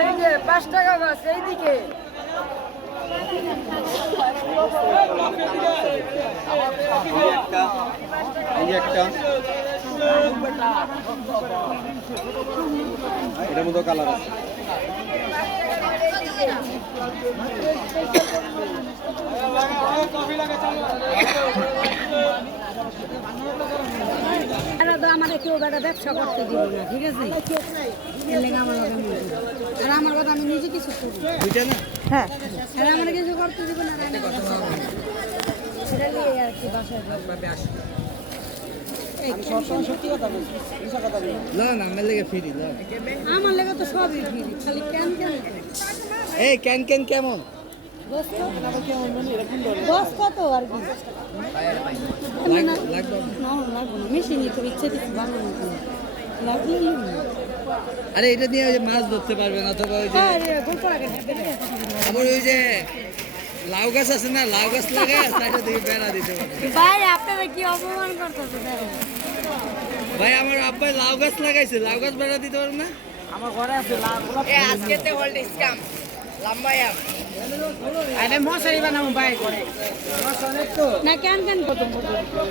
এই যে 5 টাকা গাছ এইদিকে এটার মতো কালার আছে। আমাদের কেউ বেটা ব্যবসা করতে দিব না, ঠিক আছে? এর লেগে আমার কথা মিলবে আর আমার কথা আমি নিজে কিছু করবো। হ্যাঁ, আর আমার কিছু করতে দিব না, রান্না করতে হবে না। সেটা নিয়ে আর কি বাসায় আমার লেগে তো সবই ফ্রি, খালি কেন এই ক্যান ক্যান কেমন? দশ কত আর কি মেশিনই তো ইচ্ছে দিচ্ছি ভালো লাগলে। আরে এটা দিয়ে ওই যে মাছ ধরতে পারবেন, অথবা ওই যে আমার ওই যে লাউ গাছ আছে না, লাউ গাছ লাগে তাকে দিয়ে বেড়া দিতে পারবেন। ভাই আপনারা কি অপমান করতেছে? ভাই আমার আব্বাই লাউ গাছ লাগাইছে, লাউ গাছ বেড়া দিতে পারবেন না? আমার ঘরে আছে আজকে তে হোল্ড স্ক্যাম লম্বায়া আরে মশারি বানাবো ভাই করে মশারি তো না কেন কেন কত কাস্টমার